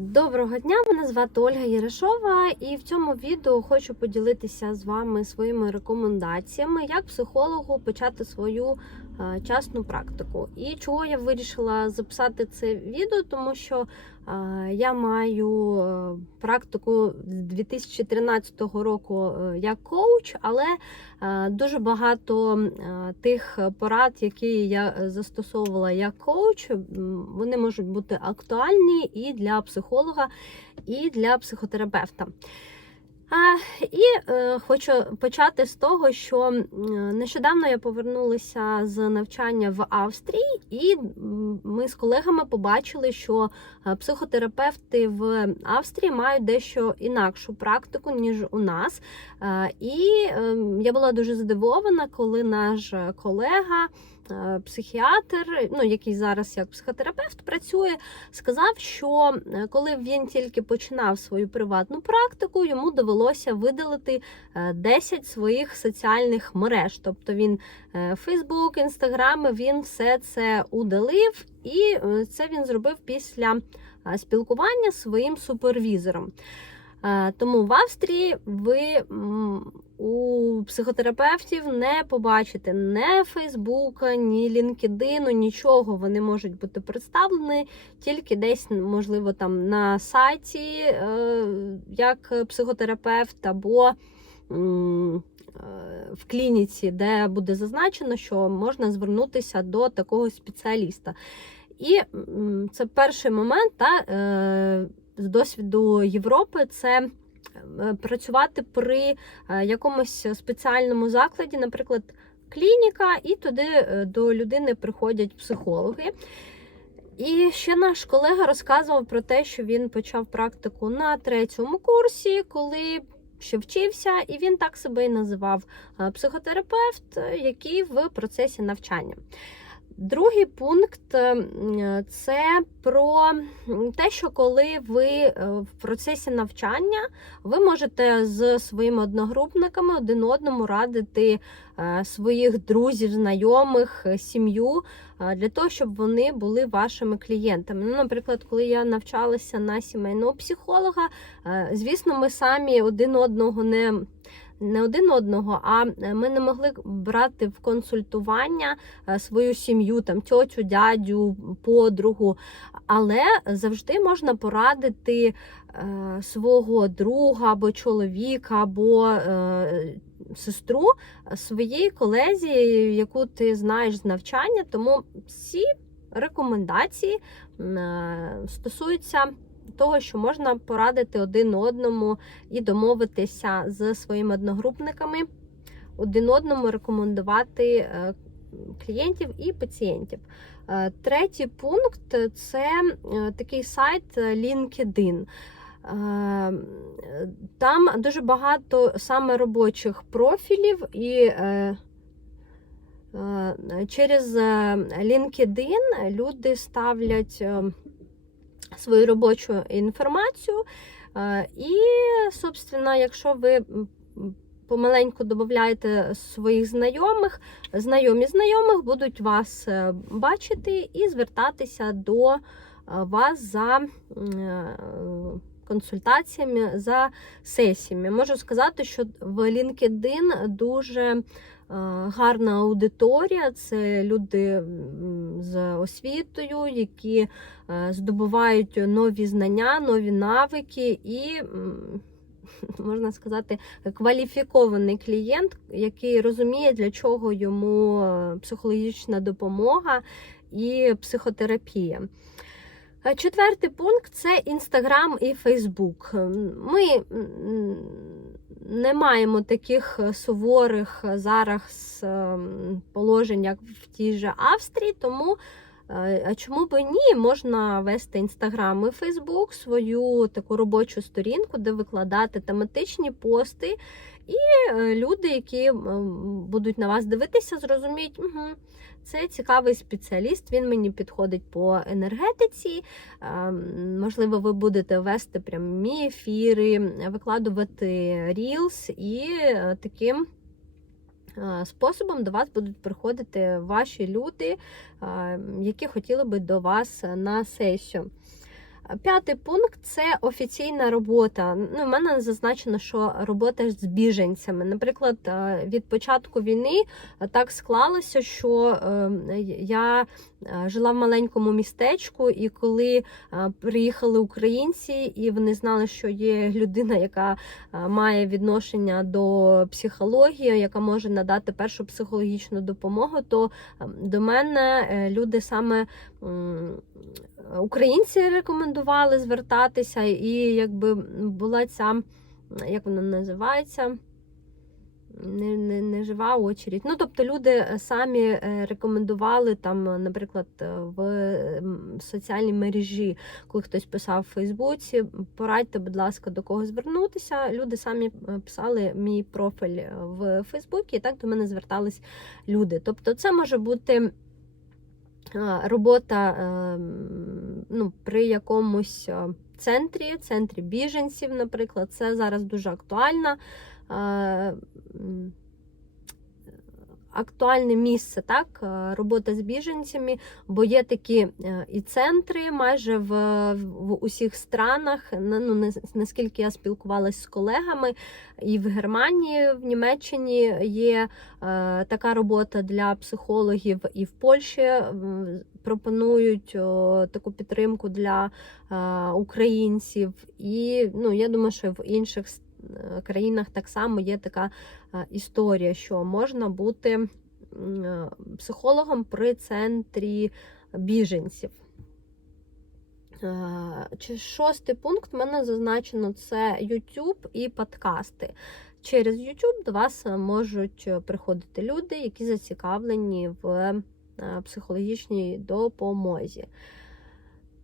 Доброго дня, мене звати Ольга Єрешова, і в цьому відео хочу поділитися з вами своїми рекомендаціями, як психологу почати свою частну практику. І чого я вирішила записати це відео, тому що е, я маю е, практику з 2013 року е, як коуч, але е, дуже багато е, тих порад, які я застосовувала як коуч, вони можуть бути актуальні і для психолога, і для психотерапевта. І е, хочу почати з того, що нещодавно я повернулася з навчання в Австрії, і ми з колегами побачили, що е, психотерапевти в Австрії мають дещо інакшу практику, ніж у нас. Е, І е, я була дуже здивована, коли наш колега. Е, Психіатр, ну який зараз як психотерапевт працює, сказав, що е, коли він тільки починав свою приватну практику, йому довелося видалити е, 10 своїх соціальних мереж. Тобто він е, Фейсбук, Інстаграм, він все це удалив, і е, це він зробив після е, спілкування з своїм супервізором. Е, Тому в Австрії ви у психотерапевтів не побачите ні Фейсбука, ні LinkedIn, нічого. Вони можуть бути представлені тільки десь, можливо, там на сайті е, як психотерапевт або е, в клініці, де буде зазначено, що можна звернутися до такого спеціаліста. І це перший момент та, з досвіду Європи це е, працювати при е, якомусь спеціальному закладі, наприклад, клініка, і туди е, до людини приходять психологи. І ще наш колега розказував про те, що він почав практику на третьому курсі, коли ще вчився, і він так себе і називав психотерапевт, який в процесі навчання. Другий пункт е, це про те, що коли ви е, в процесі навчання, ви можете з своїми одногрупниками один одному радити е, своїх друзів, знайомих, сім'ю для того, щоб вони були вашими клієнтами. Ну, наприклад, коли я навчалася на сімейного психолога, звісно, ми самі один одного не. Не один одного, а е, ми не могли брати в консультування е, свою сім'ю, там тьотю, дядю, подругу. Але завжди можна порадити е, свого друга або чоловіка, або сестру своїй колезі, яку ти знаєш з навчання. Тому всі рекомендації стосуються. Того, що можна порадити один одному і домовитися з своїми одногрупниками, один одному рекомендувати е, клієнтів і пацієнтів. Е, Третій пункт це е, такий сайт LinkedIn. Там дуже багато саме робочих профілів, і через LinkedIn люди ставлять свою робочу інформацію. Е, І, собственно, якщо ви помаленьку додаєте своїх знайомих, знайомі знайомих будуть вас е, бачити і звертатися до е, вас за консультаціями, за сесіями. Можу сказати, що в LinkedIn дуже гарна аудиторія. Це люди з освітою, які е, здобувають нові знання, нові навики і. Можна сказати, кваліфікований клієнт, який розуміє, для чого йому е, психологічна допомога і психотерапія. Е, Четвертий пункт це Інстаграм і Фейсбук. Ми не маємо таких суворих зараз ем, положень, як в тій же Австрії, тому е, а чому б ні, можна вести Інстаграм і Фейсбук, свою таку робочу сторінку, де викладати тематичні пости, і е, люди, які будуть на вас дивитися, зрозуміють, угу, це цікавий спеціаліст, він мені підходить по енергетиці. Можливо, ви будете вести прямі ефіри, викладувати Reels і е, таким способом до вас будуть приходити ваші люди, які хотіли би до вас на сесію. П'ятий пункт це офіційна робота. Ну, в мене зазначено, що робота з біженцями. Наприклад, е, від початку війни так склалося, що е, я е, жила в маленькому містечку, і коли е, приїхали українці, і вони знали, що є людина, яка е, має відношення до психології, яка може надати першу психологічну допомогу, то е, до мене е, люди саме українці рекомендували звертатися, і якби була ця, як вона називається? Не, не, не жива очередь. Ну, тобто люди самі е, рекомендували там, наприклад, е, в соціальній мережі, коли хтось писав в Фейсбуці, порадьте, будь ласка, до кого звернутися. Люди самі е, писали мій профіль в Фейсбуці, і так до мене звертались люди. Тобто, це може бути робота е, ну, при якомусь е, центрі, центрі біженців, наприклад, це зараз дуже актуальна. Актуальне місце, так, е, робота з біженцями, бо є такі е, і центри майже в, в усіх странах. На- Ну, наскільки я спілкувалася з колегами, і в Германії, в Німеччині є е, така робота для психологів, і в Польщі пропонують таку підтримку для українців. І ну, я думаю, що в інших с- е, країнах так само є така е, історія, що можна бути е, психологом при центрі біженців. Е, шостий пункт в мене зазначено це YouTube і подкасти. Через YouTube до вас е, можуть приходити люди, які зацікавлені в е, психологічній допомозі.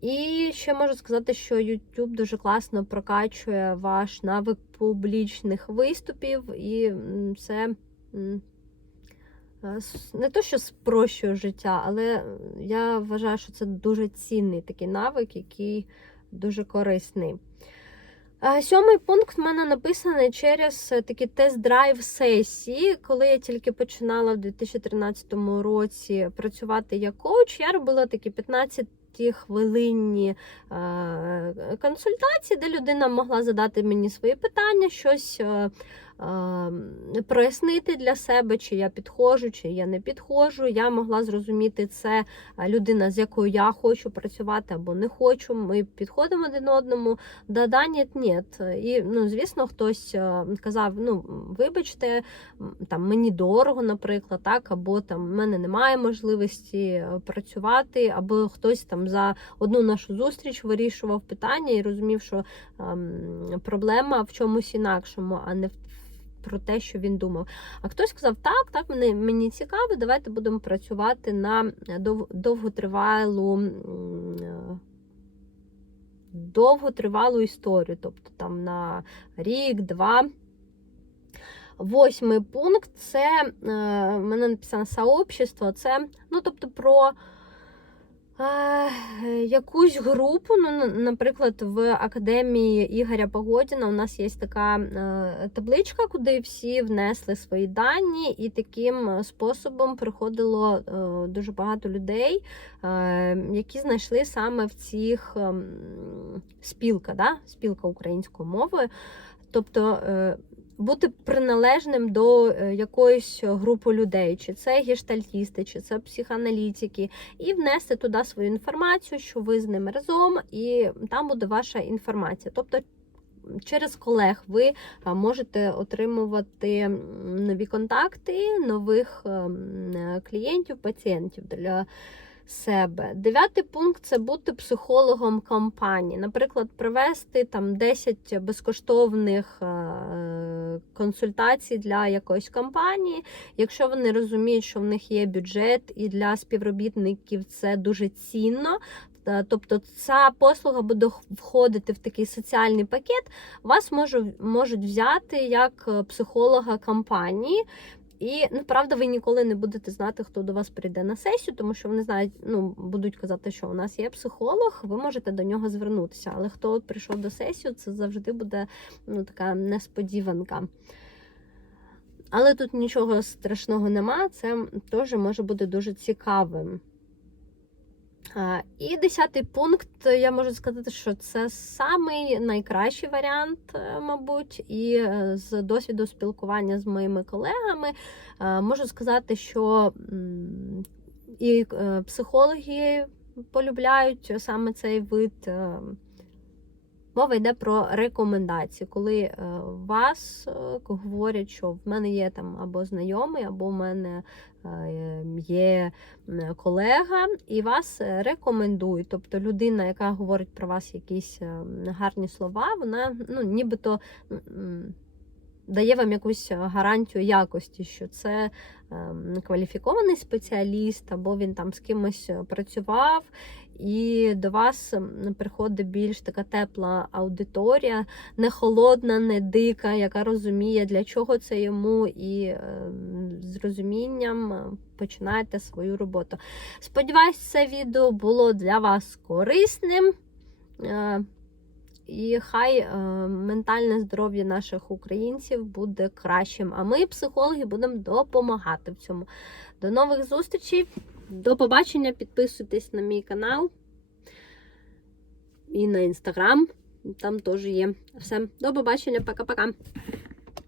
І ще можу сказати, що YouTube дуже класно прокачує ваш навик публічних виступів, і це е, не то, що спрощує життя, але я вважаю, що це дуже цінний такий навик, який дуже корисний. Сьомий пункт в мене написаний через такі тест-драйв сесії. Коли я тільки починала в 2013 році працювати як коуч, я робила такі 15 хвилинні е, консультації, де людина могла задати мені свої питання, щось е, прояснити для себе, чи я підходжу, чи я не підходжу. Я могла зрозуміти, це е, людина, з якою я хочу працювати або не хочу. Ми підходимо один одному. Да-да, ні, ні. І ну, звісно, хтось е, казав: ну, вибачте, там мені дорого, наприклад, так, або там в мене немає можливості е, працювати, або хтось там за одну нашу зустріч вирішував питання і розумів, що ем, проблема в чомусь інакшому, а не в. Про те, що він думав. А хтось сказав, так, так, мені, мені цікаво, давайте будемо працювати на дов, довготривалу е, довготривалу історію, тобто там на рік, два. Восьмий пункт це е, мене написано сообщество. Це ну, тобто про е, якусь групу. Ну, наприклад, в академії Ігоря Погодіна у нас є така е, табличка, куди всі внесли свої дані, і таким способом приходило е, дуже багато людей, е, які знайшли саме в цих ем, спілка, да? спілка українською мовою. Тобто бути приналежним до е, якоїсь групи людей, чи це гештальтісти, чи це психоаналітики, і внести туди свою інформацію, що ви з ними разом, і там буде ваша інформація. Тобто Через колег ви можете отримувати нові контакти, нових е, клієнтів, пацієнтів для себе. Дев'ятий пункт це бути психологом компанії. Наприклад, привести там 10 безкоштовних е, консультацій для якоїсь компанії. Якщо вони розуміють, що в них є бюджет, і для співробітників це дуже цінно. Тобто ця послуга буде входити в такий соціальний пакет, вас можуть, можуть взяти як е, психолога компанії. І направда, ви ніколи не будете знати, хто до вас прийде на сесію, тому що вони знають, ну будуть казати, що у нас є психолог, ви можете до нього звернутися. Але хто прийшов до сесію, це завжди буде ну, така несподіванка. Але тут нічого страшного нема, це теж може бути дуже цікавим. І десятий пункт, я можу сказати, що це самий найкращий варіант, е, мабуть, і е, з досвіду спілкування з моїми колегами е, можу сказати, що і е, психологи полюбляють саме цей вид. Мова йде про рекомендації, коли е, вас е, говорять, що в мене є там або знайомий, або в мене е, є колега, і вас рекомендують. Тобто людина, яка говорить про вас якісь гарні слова, вона ну, нібито дає вам якусь гарантію якості, що це ем, кваліфікований спеціаліст, або він там з кимось е, працював. І до вас приходить більш така тепла аудиторія, не холодна, не дика, яка розуміє, для чого це йому, і е, з розумінням е, починаєте свою роботу. Сподіваюсь, це відео було для вас корисним. І хай е, ментальне здоров'я наших українців буде кращим. А ми, психологи, будемо допомагати в цьому. До нових зустрічей! До побачення, підписуйтесь на мій канал і на інстаграм. Там теж є. Все, до побачення, пока-пока.